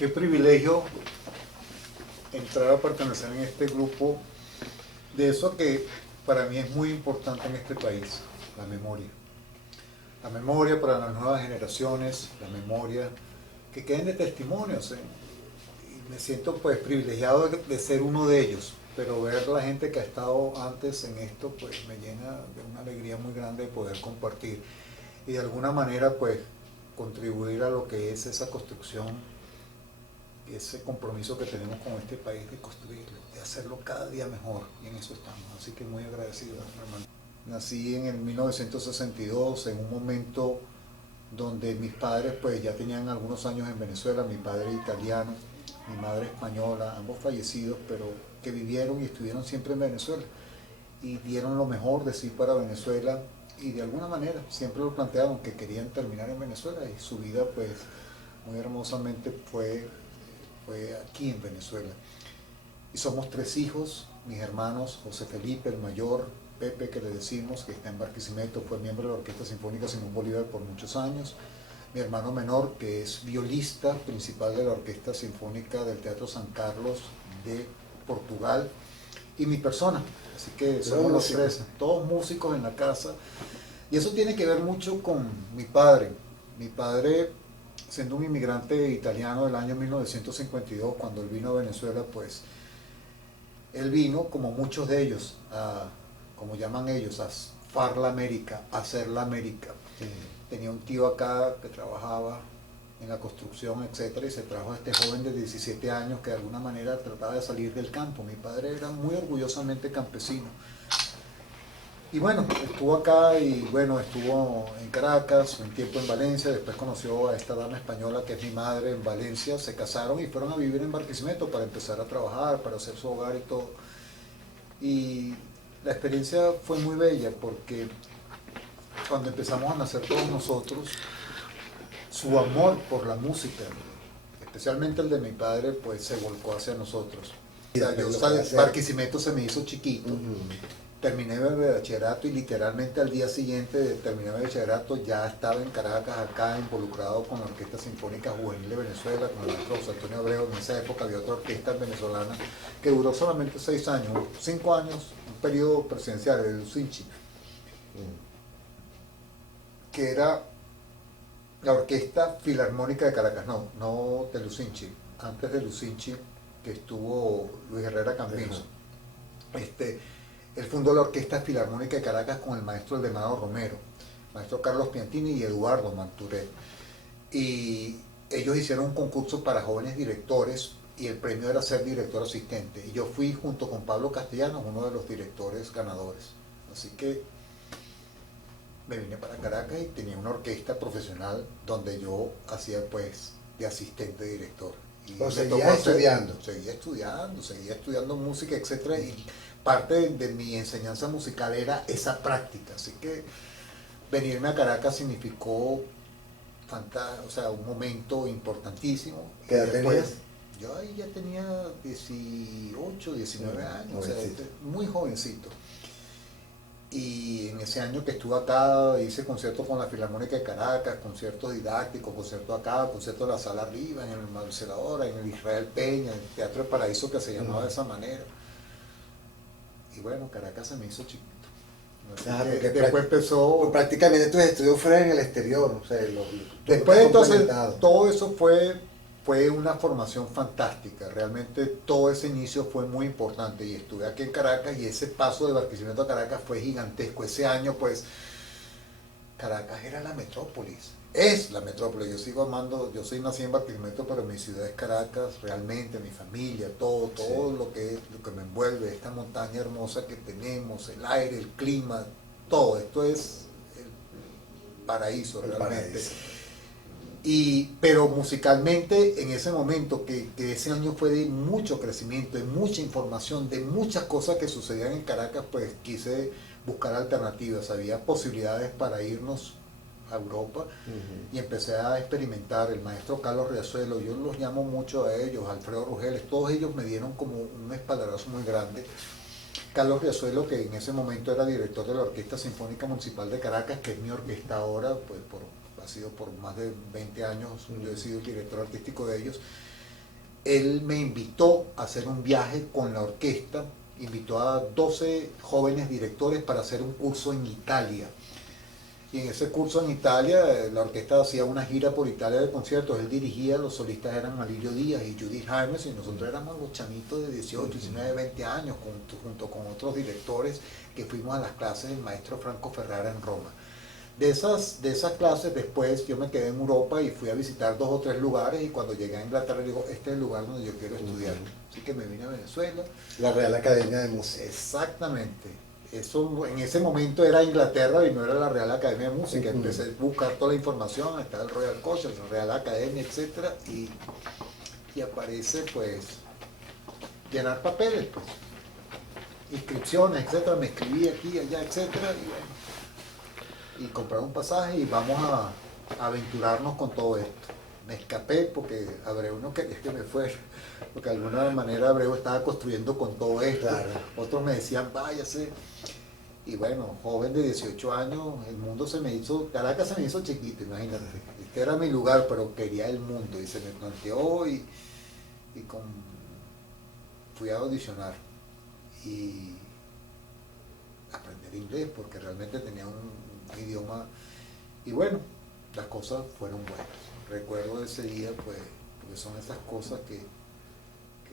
Qué privilegio entrar a pertenecer en este grupo de eso que para mí es muy importante en este país, la memoria. La memoria para las nuevas generaciones, la memoria que queden de testimonios. Y me siento pues privilegiado de ser uno de ellos, pero ver la gente que ha estado antes en esto pues me llena de una alegría muy grande de poder compartir y de alguna manera pues contribuir a lo que es esa construcción, ese compromiso que tenemos con este país de construirlo, de hacerlo cada día mejor, y en eso estamos. Así que muy agradecido, hermano. Nací en el 1962, en un momento donde mis padres pues ya tenían algunos años en Venezuela, mi padre italiano, mi madre española, ambos fallecidos, pero que vivieron y estuvieron siempre en Venezuela y dieron lo mejor de sí para Venezuela, y de alguna manera siempre lo plantearon que querían terminar en Venezuela, y su vida pues muy hermosamente fue aquí en Venezuela. Y somos 3 hijos, mis hermanos, José Felipe, el mayor, Pepe, que le decimos, que está en Barquisimeto, fue miembro de la Orquesta Sinfónica Simón Bolívar por muchos años. Mi hermano menor, que es violista principal de la Orquesta Sinfónica del Teatro San Carlos de Portugal. Y mi persona, así que somos los 3, todos músicos en la casa. Y eso tiene que ver mucho con mi padre. Mi padre, siendo un inmigrante italiano del año 1952, cuando él vino a Venezuela, pues él vino, como muchos de ellos, como llaman ellos, a far la América, a hacer la América. Sí. Tenía un tío acá que trabajaba en la construcción, etcétera, y se trajo a este joven de 17 años que de alguna manera trataba de salir del campo. Mi padre era muy orgullosamente campesino. Y bueno, estuvo acá y bueno, estuvo en Caracas, un tiempo en Valencia, después conoció a esta dama española que es mi madre en Valencia, se casaron y fueron a vivir en Barquisimeto para empezar a trabajar, para hacer su hogar y todo. Y la experiencia fue muy bella porque cuando empezamos a nacer todos nosotros, su amor por la música, especialmente el de mi padre, pues se volcó hacia nosotros. O sea, Barquisimeto se me hizo chiquito. Terminé el bachillerato y literalmente al día siguiente de terminar el bachillerato ya estaba en Caracas, acá involucrado con la Orquesta Sinfónica Juvenil de Venezuela, con el maestro José Antonio Abreu. En esa época había otra orquesta venezolana que duró solamente 6 años, 5 años, un periodo presidencial, el Lucinchi, que era la Orquesta Filarmónica de Caracas, no de Lucinchi, antes de Lucinchi, que estuvo Luis Herrera Campinos. Él fundó la Orquesta Filarmónica de Caracas con el maestro Aldemaro Romero, maestro Carlos Piantini y Eduardo Manturé. Y ellos hicieron un concurso para jóvenes directores y el premio era ser director asistente. Y yo fui junto con Pablo Castellanos, uno de los directores ganadores. Así que me vine para Caracas y tenía una orquesta profesional donde yo hacía pues de asistente director. Y seguía estudiando. Seguía estudiando música, etcétera, y parte de mi enseñanza musical era esa práctica, así que venirme a Caracas significó un momento importantísimo. ¿Qué edad tenías? Yo ahí ya tenía 18, 19 años, muy jovencito. Y en ese año que estuve acá hice conciertos con la Filarmónica de Caracas, conciertos didácticos, conciertos acá, conciertos en la Sala Arriba, en el Marceladora, en el Israel Peña, en el Teatro del Paraíso, que se llamaba de esa manera. Y bueno, Caracas se me hizo chiquito. Después empezó... Pues prácticamente tus estudios fueron en el exterior. O sea, después entonces, todo eso fue una formación fantástica. Realmente todo ese inicio fue muy importante. Y estuve aquí en Caracas y ese paso de Barquisimeto a Caracas fue gigantesco. Ese año, pues, Caracas era la metrópolis. Es la metrópoli. Yo sigo amando, yo soy nací en Barquisimeto, pero mi ciudad es Caracas, realmente, mi familia, todo sí. lo que me envuelve, esta montaña hermosa que tenemos, el aire, el clima, todo, esto es el paraíso realmente. Pero musicalmente, en ese momento, que ese año fue de mucho crecimiento, de mucha información, de muchas cosas que sucedían en Caracas, pues quise buscar alternativas, había posibilidades para irnos a Europa y empecé a experimentar. El maestro Carlos Riazuelo, yo los llamo mucho a ellos, Alfredo Rugeles, todos ellos me dieron como un espaldarazo muy grande. Carlos Riazuelo, que en ese momento era director de la Orquesta Sinfónica Municipal de Caracas, que es mi orquesta ahora, pues ha sido por más de 20 años, yo he sido el director artístico de ellos. él me invitó a hacer un viaje con la orquesta, invitó a 12 jóvenes directores para hacer un curso en Italia. Y en ese curso en Italia, la orquesta hacía una gira por Italia de conciertos, él dirigía, los solistas eran Alirio Díaz y Judith Jaimes, y nosotros éramos los chamitos de 18, 19, 20 años, junto con otros directores que fuimos a las clases del maestro Franco Ferrara en Roma. De esas clases después yo me quedé en Europa y fui a visitar 2 o 3 lugares, y cuando llegué a Inglaterra digo, este es el lugar donde yo quiero estudiar. Así que me vine a Venezuela. La Real Academia de Música. Exactamente. Eso en ese momento era Inglaterra y no era la Real Academia de Música. Empecé a buscar toda la información, está el Royal College, la Real Academia, etcétera, y aparece pues llenar papeles, pues, inscripciones, etcétera, me escribí aquí, allá, etcétera, y bueno, y comprar un pasaje y vamos a aventurarnos con todo esto. Me escapé porque Abreu no quería que me fuera, porque de alguna manera Abreu estaba construyendo con todo esto. Claro. Otros me decían, váyase. Y bueno, joven de 18 años, el mundo se me hizo, Caracas se me hizo chiquito, imagínate. Este era mi lugar, pero quería el mundo y se me planteó fui a audicionar y aprender inglés porque realmente tenía un idioma, y bueno, las cosas fueron buenas. Recuerdo ese día, pues, porque son esas cosas que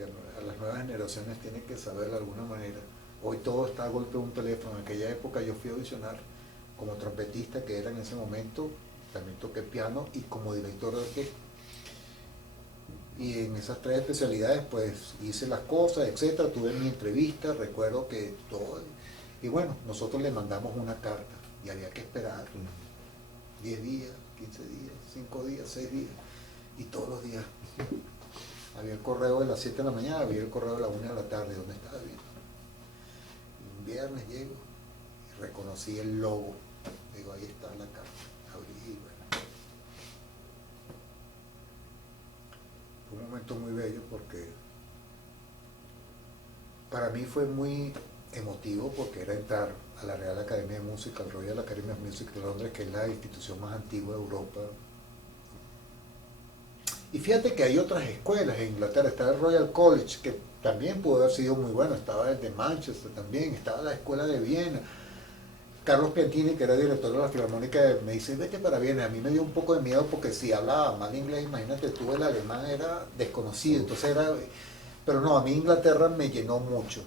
a las nuevas generaciones tienen que saber de alguna manera. Hoy todo está a golpe de un teléfono. En aquella época yo fui a audicionar como trompetista, que era en ese momento, también toqué piano y como director de orquesta. Y en esas 3 especialidades pues hice las cosas, etcétera, tuve mi entrevista, recuerdo que todo. Y bueno, nosotros le mandamos una carta y había que esperar 10 días, 15 días, 5 días, 6 días, y todos los días. Había el correo de las 7 de la mañana, había el correo de la 1 de la tarde, donde estaba bien. Y un viernes llego y reconocí el logo. Digo, ahí está la carta. Abrí y bueno. Fue un momento muy bello porque para mí fue muy emotivo, porque era entrar a la Real Academia de Música, al Royal Academy of Music de Londres, que es la institución más antigua de Europa. Y fíjate que hay otras escuelas en Inglaterra, está el Royal College, que también pudo haber sido muy bueno, estaba el de Manchester también, estaba la escuela de Viena. Carlos Piantini, que era director de la Filarmónica, me dice, vete para Viena. A mí me dio un poco de miedo porque si hablaba mal inglés, imagínate tú, el alemán era desconocido, entonces era... Pero no, a mí Inglaterra me llenó mucho.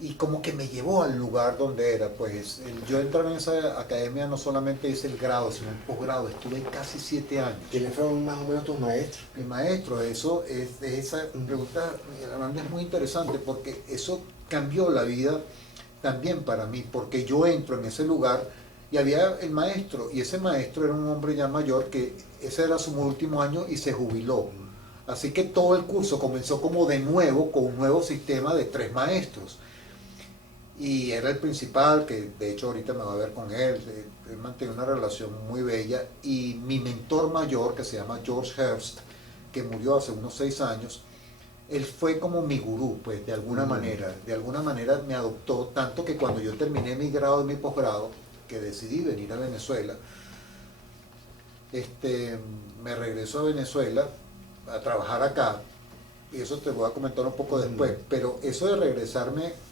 Y como que me llevó al lugar donde era, pues yo entré en esa academia, no solamente hice el grado, sino el posgrado, estuve casi 7 años. ¿Quiénes fueron más o menos tus maestros? Mi maestro, eso es, esa pregunta es muy interesante porque eso cambió la vida también para mí, porque yo entro en ese lugar y había el maestro, y ese maestro era un hombre ya mayor que ese era su último año y se jubiló. Así que todo el curso comenzó como de nuevo, con un nuevo sistema de 3 maestros. Y era el principal, que de hecho ahorita me va a ver con él, mantenía una relación muy bella, y mi mentor mayor, que se llama George Hurst, que murió hace unos 6 años, él fue como mi gurú, pues de alguna manera me adoptó, tanto que cuando yo terminé mi grado y mi posgrado, que decidí venir a Venezuela, me regreso a Venezuela a trabajar acá, y eso te voy a comentar un poco después, pero eso de regresarme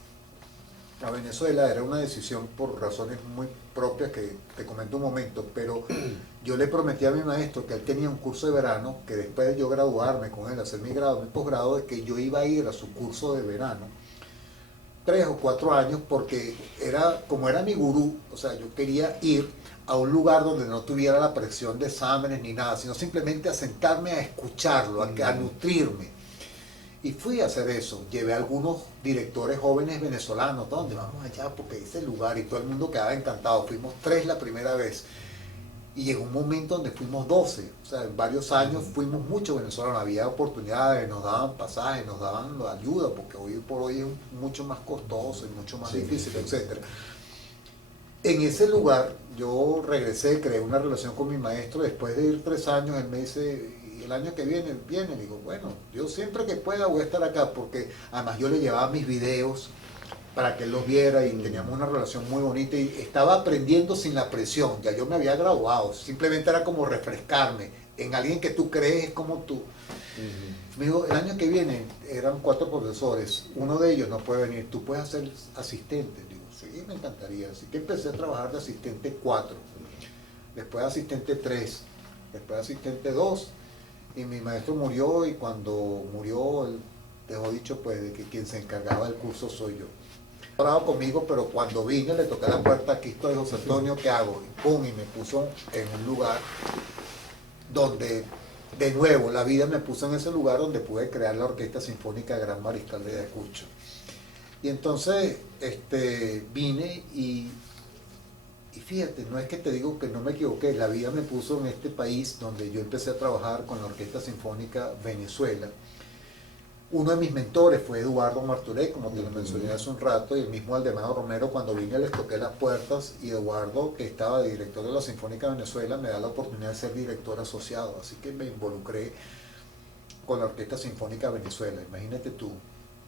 a Venezuela era una decisión por razones muy propias que te comento un momento, pero yo le prometí a mi maestro que él tenía un curso de verano, que después de yo graduarme con él, hacer mi grado, mi posgrado, de que yo iba a ir a su curso de verano 3 o 4 años, porque como era mi gurú, o sea, yo quería ir a un lugar donde no tuviera la presión de exámenes ni nada, sino simplemente a sentarme a escucharlo, a nutrirme. Y fui a hacer eso, llevé a algunos directores jóvenes venezolanos, ¿dónde vamos allá? Porque ese lugar, y todo el mundo quedaba encantado. Fuimos 3 la primera vez, y llegó un momento donde fuimos 12, o sea, en varios años fuimos muchos venezolanos, había oportunidades, nos daban pasajes, nos daban ayuda, porque hoy por hoy es mucho más costoso y mucho más difícil, etc. En ese lugar yo regresé, creé una relación con mi maestro. Después de ir 3 años, él me dice, el año que viene, digo, bueno, yo siempre que pueda voy a estar acá, porque además yo le llevaba mis videos para que él los viera, y teníamos una relación muy bonita, y estaba aprendiendo sin la presión, ya yo me había graduado, simplemente era como refrescarme en alguien que tú crees como tú. Me dijo, el año que viene eran 4 profesores, uno de ellos no puede venir, tú puedes ser asistente. Digo, sí, me encantaría. Así que empecé a trabajar de asistente 4, después de asistente 3, después de asistente 2, y mi maestro murió, y cuando murió, él dejó dicho pues de que quien se encargaba del curso soy yo. Bravo conmigo, pero cuando vine le toqué la puerta, aquí estoy José Antonio, ¿qué hago? Y pum, y me puso en un lugar donde, de nuevo, la vida me puso en ese lugar donde pude crear la Orquesta Sinfónica Gran Mariscal de Ayacucho. Y entonces vine y fíjate, no es que te digo que no me equivoqué, la vida me puso en este país donde yo empecé a trabajar con la Orquesta Sinfónica Venezuela. Uno de mis mentores fue Eduardo Martorell, como te lo mencioné hace un rato, y el mismo Aldemaro Romero. Cuando vine les toqué las puertas, y Eduardo, que estaba de director de la Sinfónica Venezuela, me da la oportunidad de ser director asociado, así que me involucré con la Orquesta Sinfónica Venezuela. Imagínate tú,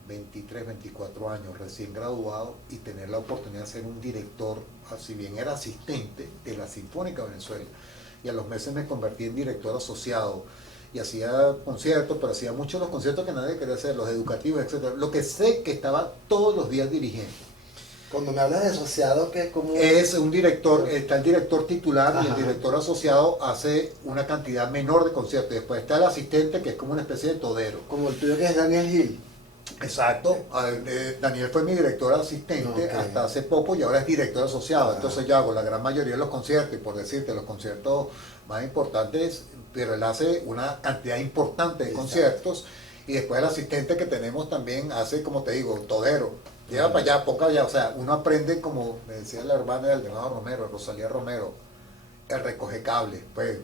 23, 24 años, recién graduado, y tener la oportunidad de ser un director, si bien era asistente de la Sinfónica Venezuela, y a los meses me convertí en director asociado, y hacía conciertos, pero hacía muchos los conciertos que nadie quería hacer, los educativos, etcétera. Lo que sé que estaba todos los días dirigiendo. Cuando me hablas de asociado, ¿qué es como? Es un director, está el director titular. Ajá. Y el director asociado hace una cantidad menor de conciertos. Después está el asistente, que es como una especie de todero. Como el tuyo, que es Daniel Gil. Exacto. Daniel fue mi director asistente hasta hace poco, y ahora es director asociado. Entonces yo hago la gran mayoría de los conciertos, y por decirte, los conciertos más importantes, pero él hace una cantidad importante de conciertos. Y después el asistente que tenemos también hace, como te digo, todero. Lleva para allá, poca allá. O sea, uno aprende, como me decía la hermana de Aldemaro Romero, Rosalía Romero, el recoge cables. Pues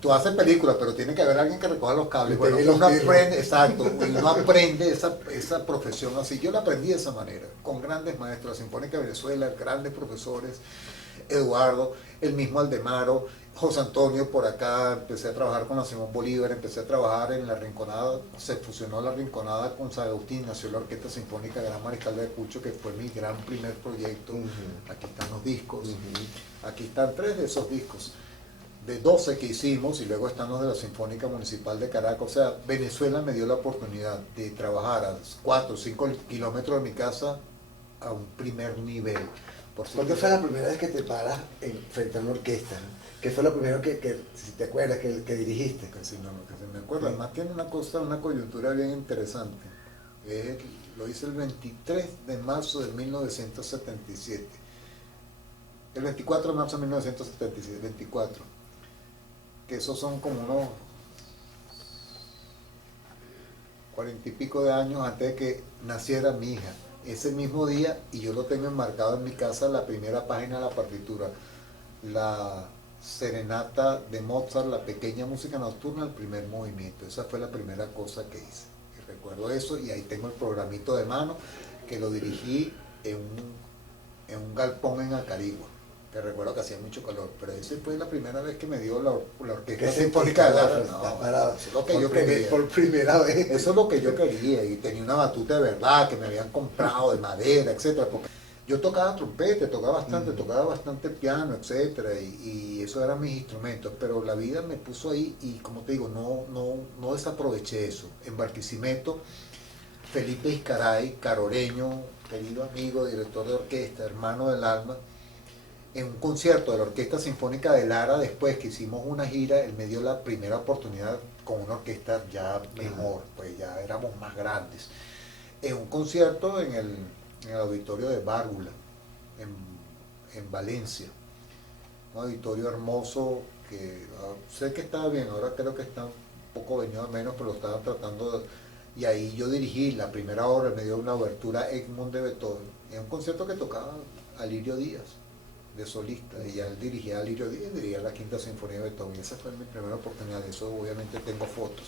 tú haces películas, pero tiene que haber alguien que recoja los cables. Bueno, uno aprende, exacto, uno aprende esa profesión así. Yo la aprendí de esa manera, con grandes maestros, la Sinfónica de Venezuela, grandes profesores, Eduardo, el mismo Aldemaro, José Antonio por acá. Empecé a trabajar con la Simón Bolívar, empecé a trabajar en la Rinconada, se fusionó la Rinconada con San Agustín, nació la Orquesta Sinfónica Gran Mariscal de Ayacucho, que fue mi gran primer proyecto. Aquí están los discos, aquí están 3 de esos discos, de 12 que hicimos, y luego están los de la Sinfónica Municipal de Caracas. O sea, Venezuela me dio la oportunidad de trabajar a 4 o 5 kilómetros de mi casa a un primer nivel. ¿Por qué fue la primera vez que te paras frente a una orquesta? ¿Qué fue lo primero que si te acuerdas, que dirigiste? Que si no, que se me acuerda. Además tiene una coyuntura bien interesante. Lo hice el 23 de marzo de 1977. El 24 de marzo de 1977, 24. Que esos son como unos 40 y pico de años antes de que naciera mi hija. Ese mismo día, y yo lo tengo enmarcado en mi casa, la primera página de la partitura, la serenata de Mozart, la pequeña música nocturna, el primer movimiento. Esa fue la primera cosa que hice. Y recuerdo eso, y ahí tengo el programito de mano, que lo dirigí en un galpón en Acarigua, que recuerdo que hacía mucho calor, pero esa fue la primera vez que me dio la Orquesta Sinfónica de Lara. Eso es lo que yo quería. Por primera vez. Eso es lo que yo quería, y tenía una batuta de verdad que me habían comprado de madera, etcétera, porque yo tocaba trompeta, tocaba bastante piano, etcétera, y eso eran mis instrumentos, pero la vida me puso ahí, y como te digo, no desaproveché eso. En Barquisimeto, Felipe Iscaray, caroreño, querido amigo, director de orquesta, hermano del alma, en un concierto de la Orquesta Sinfónica de Lara, después que hicimos una gira, él me dio la primera oportunidad con una orquesta ya mejor, pues ya éramos más grandes, en un concierto en el auditorio de Bárbula, en Valencia. Un auditorio hermoso que sé que estaba bien, ahora creo que está un poco venido a menos, pero lo estaban tratando y ahí yo dirigí la primera obra, me dio una obertura Egmont de Beethoven, en un concierto que tocaba Alirio Díaz, de solista, y ya él dirigía a Alirio Díaz, y dirigía la Quinta Sinfonía de Beethoven, y esa fue mi primera oportunidad. De eso obviamente tengo fotos.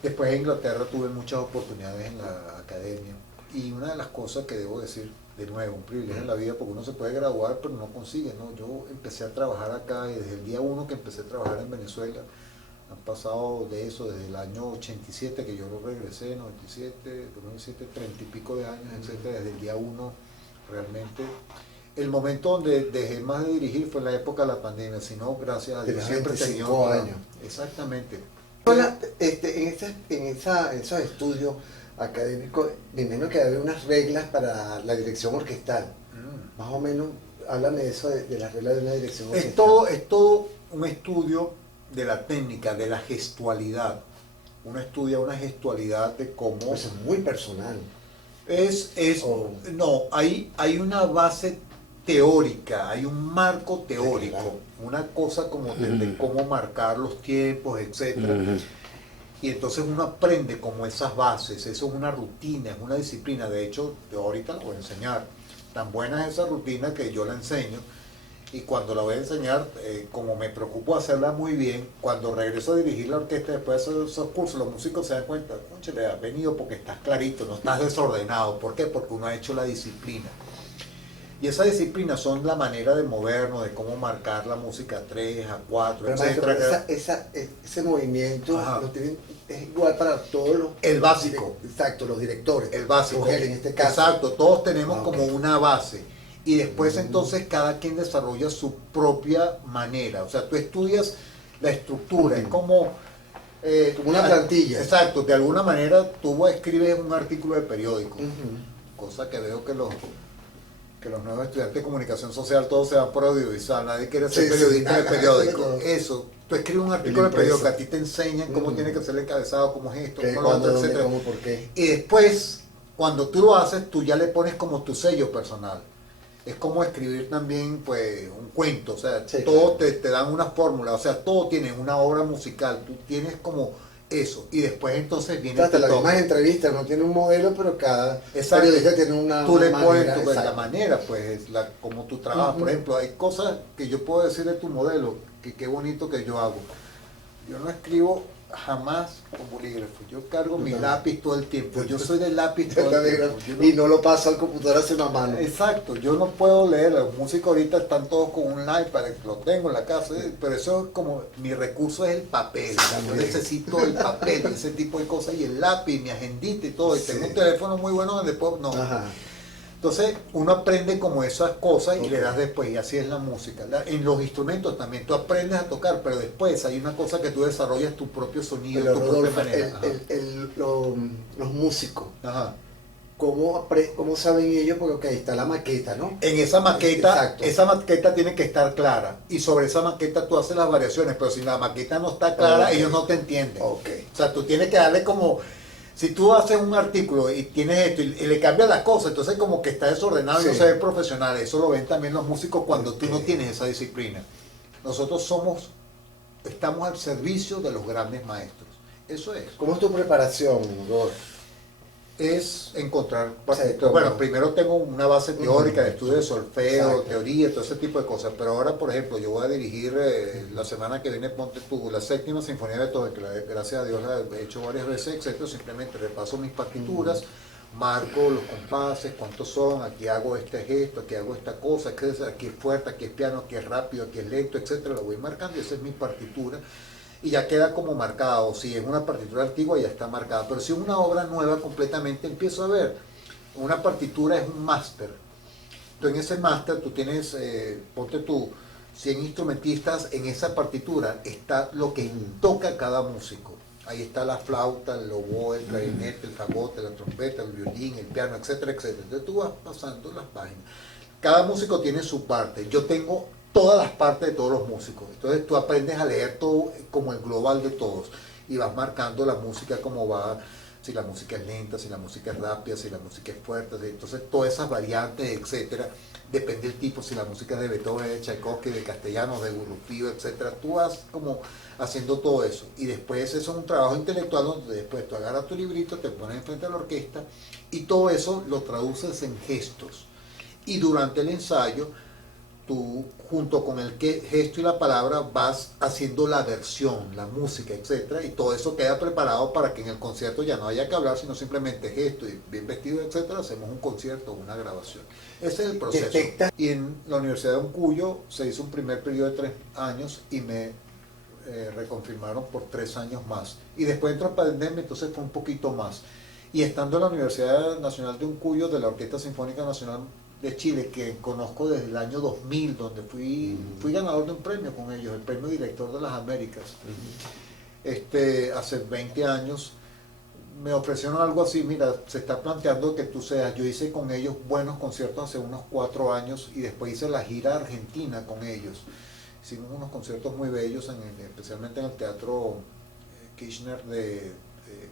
Después en Inglaterra tuve muchas oportunidades en la academia, y una de las cosas que debo decir, de nuevo, un privilegio en la vida, porque uno se puede graduar pero no consigue, ¿no? Yo empecé a trabajar acá, y desde el día 1 que empecé a trabajar en Venezuela, han pasado de eso, desde el año 87 que yo regresé, 97, 2007, 30 y pico de años, etcétera, desde el día 1 realmente. El momento donde dejé más de dirigir fue en la época de la pandemia, si no, gracias a Dios, siempre he tenido años. Exactamente. Hola, en esos estudios académicos, me imagino que había unas reglas para la dirección orquestal. Más o menos, háblame de eso, de las reglas de una dirección orquestal. Es todo un estudio de la técnica, de la gestualidad. Uno estudia una gestualidad de cómo... Eso es muy personal. No, hay una base teórica, hay un marco teórico, Sí, claro. una cosa como de cómo marcar los tiempos, etcétera. Y entonces uno aprende como esas bases, eso es una rutina, es una disciplina. De hecho, yo ahorita la voy a enseñar. Tan buena es esa rutina que yo la enseño. Y cuando la voy a enseñar, como me preocupo hacerla muy bien, cuando regreso a dirigir la orquesta después de esos cursos, los músicos se dan cuenta, le has venido porque estás clarito, no estás desordenado. ¿Por qué? Porque uno ha hecho la disciplina. Y esa disciplina son la manera de movernos, de cómo marcar la música a 3, a 4, Pero maestro, etc. ese movimiento es igual para todos los... El básico. Exacto, los directores. El básico. Mujer, en este caso. Exacto, todos tenemos como Ok. una base. Y después entonces cada quien desarrolla su propia manera. O sea, tú estudias la estructura, es como... Como una plantilla. Exacto, de alguna manera tú escribes un artículo de periódico, Ujú. cosa que veo que los nuevos estudiantes de comunicación social todos se van por audiovisual, nadie quiere ser Sí, periodista sí. de periódico. No. Eso, tú escribes un artículo de periódico, a ti te enseñan cómo tiene que ser el encabezado, cómo es esto, ¿Qué, cómo lo cuándo, otro, dónde, etcétera. cómo, por qué? Y después, cuando tú lo haces, tú ya le pones como tu sello personal. Es como escribir también pues un cuento, o sea, Sí, todo claro. te dan una fórmula, o sea, todo tiene una obra musical, tú tienes como eso, y después entonces viene Hasta las toque. mismas entrevistas, no tiene un modelo, pero cada Exacto. periodista tiene una Tú le pones manera, la exacto. manera, pues, como tú trabajas. Por ejemplo, hay cosas que yo puedo decir de tu modelo, que qué bonito que yo hago. Yo no escribo jamás con bolígrafo, yo cargo mi lápiz todo el tiempo, yo soy del lápiz todo el tiempo. Yo Y no lo paso al computador hacia una mano. Exacto, yo no puedo leer, los músicos ahorita están todos con un iPad, lo tengo en la casa, pero eso es como, mi recurso es el papel, yo necesito el papel, ese tipo de cosas, y el lápiz, mi agendita y todo, y tengo un teléfono muy bueno donde puedo, no. Ajá. Entonces uno aprende como esas cosas y Ok. le das después, y así es la música. En los instrumentos también, tú aprendes a tocar, pero después hay una cosa que tú desarrollas tu propio sonido, Pero tu propia Rodolfo, manera. Ajá. los músicos, Ajá. ¿cómo saben ellos? Porque ok, está la maqueta, ¿no? En Exacto. esa maqueta tiene que estar clara, y sobre esa maqueta tú haces las variaciones, pero si la maqueta no está clara, Ok. ellos no te entienden. Ok. O sea, tú tienes que darle como, si tú haces un artículo y tienes esto y le cambias las cosas, entonces como que está desordenado y no Sí. se ve profesional. Eso lo ven también los músicos cuando tú no Ok. tienes esa disciplina. Nosotros estamos al servicio de los grandes maestros. Eso es. ¿Cómo es tu preparación, Rodolfo? Es encontrar Sí, bueno, primero tengo una base teórica de estudio de solfeo, Exacto. teoría, todo ese tipo de cosas, pero ahora, por ejemplo, yo voy a dirigir la semana que viene, ponte tú, la séptima sinfonía de Beethoven, que gracias a Dios la he hecho varias veces, etcétera. Simplemente repaso mis partituras, marco los compases, cuántos son, aquí hago este gesto, aquí hago esta cosa, aquí es fuerte, aquí es piano, aquí es rápido, aquí es lento, etcétera. Lo voy marcando y esa es mi partitura. Y ya queda como marcada, o si es una partitura antigua ya está marcada, pero si es una obra nueva completamente, empiezo a ver, una partitura es un máster. Entonces en ese máster tú tienes, ponte tú, 100 instrumentistas, en esa partitura está lo que toca cada músico. Ahí está la flauta, el oboe, el clarinete, el fagote, la trompeta, el violín, el piano, etcétera, etcétera. Entonces tú vas pasando las páginas. Cada músico tiene su parte. Yo tengo todas las partes de todos los músicos. Entonces tú aprendes a leer todo como el global de todos y vas marcando la música como va, si la música es lenta, si la música es rápida, si la música es fuerte. Entonces todas esas variantes, etcétera, depende del tipo, si la música es de Beethoven, de Tchaikovsky, de Castellano, de Gurupío, etcétera. Tú vas como haciendo todo eso. Y después eso es un trabajo intelectual donde después tú agarras tu librito, te pones enfrente a la orquesta y todo eso lo traduces en gestos. Y durante el ensayo, tú junto con el gesto y la palabra vas haciendo la versión, la música, etcétera, y todo eso queda preparado para que en el concierto ya no haya que hablar, sino simplemente gesto y bien vestido, etcétera, hacemos un concierto, una grabación. Ese es el proceso. Y en la Universidad de Uncuyo se hizo un primer periodo de 3 años y me reconfirmaron por 3 años más. Y después entró pandemia, entonces fue un poquito más. Y estando en la Universidad Nacional de Uncuyo, de la Orquesta Sinfónica Nacional de Chile, que conozco desde el año 2000, donde fui ganador de un premio con ellos, el premio Director de las Américas. hace 20 años, me ofrecieron algo así, mira, se está planteando que tú seas, yo hice con ellos buenos conciertos hace unos 4 años y después hice la gira argentina con ellos. Hicimos unos conciertos muy bellos, especialmente en el Teatro Kirchner,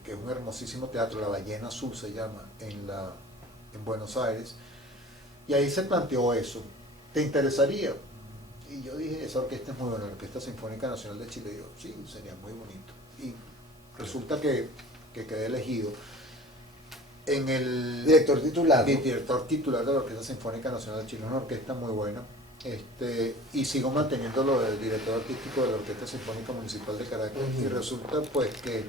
que es un hermosísimo teatro, La Ballena Azul se llama, en Buenos Aires. Y ahí se planteó eso, ¿te interesaría? Y yo dije, esa orquesta es muy buena, la Orquesta Sinfónica Nacional de Chile. Y yo, sí, sería muy bonito. Y resulta que quedé elegido en el director titular, ¿no? Director titular de la Orquesta Sinfónica Nacional de Chile, una orquesta muy buena. Y sigo manteniendo lo del director artístico de la Orquesta Sinfónica Municipal de Caracas. Y resulta pues que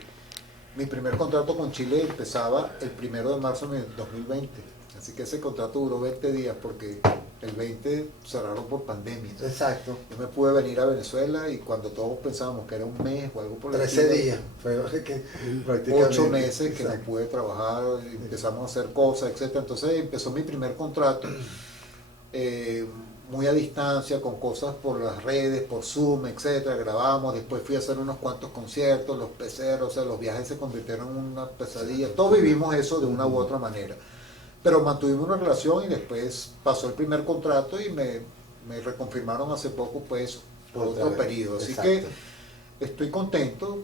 mi primer contrato con Chile empezaba el 1 de marzo de 2020. Así que ese contrato duró 20 días porque el 20 cerraron por pandemia. Exacto. Yo me pude venir a Venezuela y cuando todos pensábamos que era un mes o algo por el 13 días. Pero que 8 meses que no pude trabajar, empezamos a hacer cosas, etc. Entonces empezó mi primer contrato muy a distancia, con cosas por las redes, por Zoom, etcétera. Grabamos, después fui a hacer unos cuantos conciertos, los peceros, o sea, los viajes se convirtieron en una pesadilla. Todos vivimos eso de una u otra manera. Pero mantuvimos una relación y después pasó el primer contrato y me reconfirmaron hace poco pues por otro periodo. Así que estoy contento.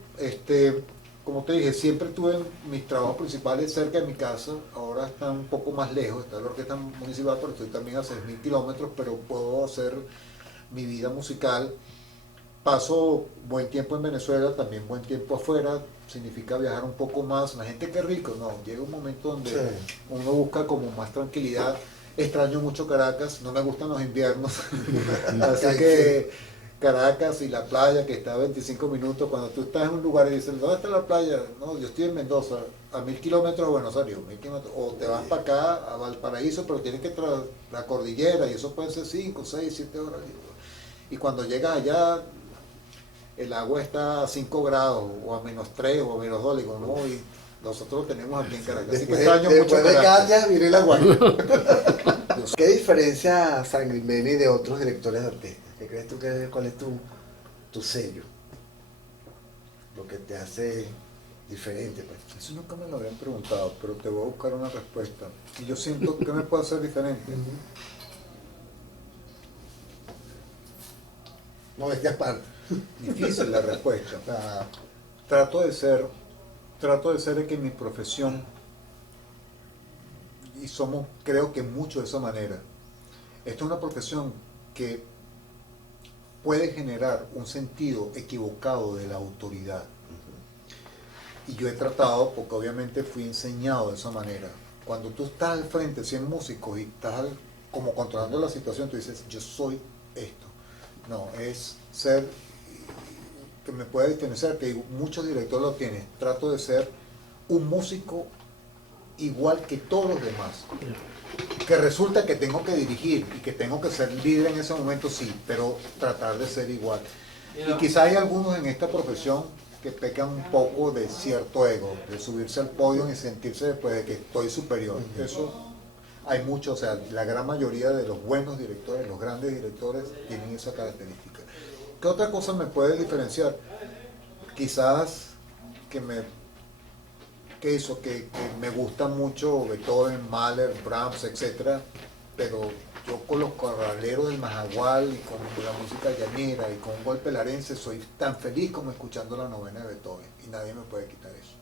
Como te dije, siempre tuve mis trabajos principales cerca de mi casa, ahora están un poco más lejos, está la orquesta municipal, pero estoy también a 6.000 kilómetros, pero puedo hacer mi vida musical. Paso buen tiempo en Venezuela, también buen tiempo afuera, significa viajar un poco más. La gente que rico, no, llega un momento donde uno busca como más tranquilidad. Extraño mucho Caracas, no me gustan los inviernos, así que Caracas y la playa que está a 25 minutos, cuando tú estás en un lugar y dices, ¿dónde está la playa? No, yo estoy en Mendoza, a 1.000 kilómetros de Buenos Aires, 1.000 kilómetros, o te vas para acá, a Valparaíso, pero tienes que la cordillera, y eso pueden ser 5, 6, 7 horas. Y cuando llegas allá, el agua está a 5 grados, o a -3, o a -2, digo, no, y nosotros lo tenemos aquí en Caracas. Así que extraño mucho Caracas. Después de Katia, viene el agua. Dios. ¿Qué diferencia Sangrimeni de otros directores de orquesta? ¿Qué crees tú cuál es tu sello? Lo que te hace diferente, pues. Eso nunca me lo habían preguntado, pero te voy a buscar una respuesta. Y yo siento que me puede hacer diferente. No, es que aparte. Difícil la respuesta. Trato de ser que en mi profesión, y somos, creo que mucho de esa manera, esta es una profesión que puede generar un sentido equivocado de la autoridad. Y yo he tratado, porque obviamente fui enseñado de esa manera. Cuando tú estás al frente, 100 músicos, y estás como controlando la situación, tú dices, yo soy esto. No, es ser, que me puede diferenciar, que muchos directores lo tienen. Trato de ser un músico igual que todos los demás. Que resulta que tengo que dirigir y que tengo que ser líder en ese momento, sí, pero tratar de ser igual. Y quizá hay algunos en esta profesión que pecan un poco de cierto ego, de subirse al podio y sentirse después de que estoy superior. Eso hay mucho, o sea, la gran mayoría de los buenos directores, los grandes directores, tienen esa característica. ¿Qué otra cosa me puede diferenciar? Quizás que me gusta mucho Beethoven, Mahler, Brahms, etc. Pero yo con los corraleros del Majagual y con la música llanera y con un golpe larense soy tan feliz como escuchando la novena de Beethoven y nadie me puede quitar eso.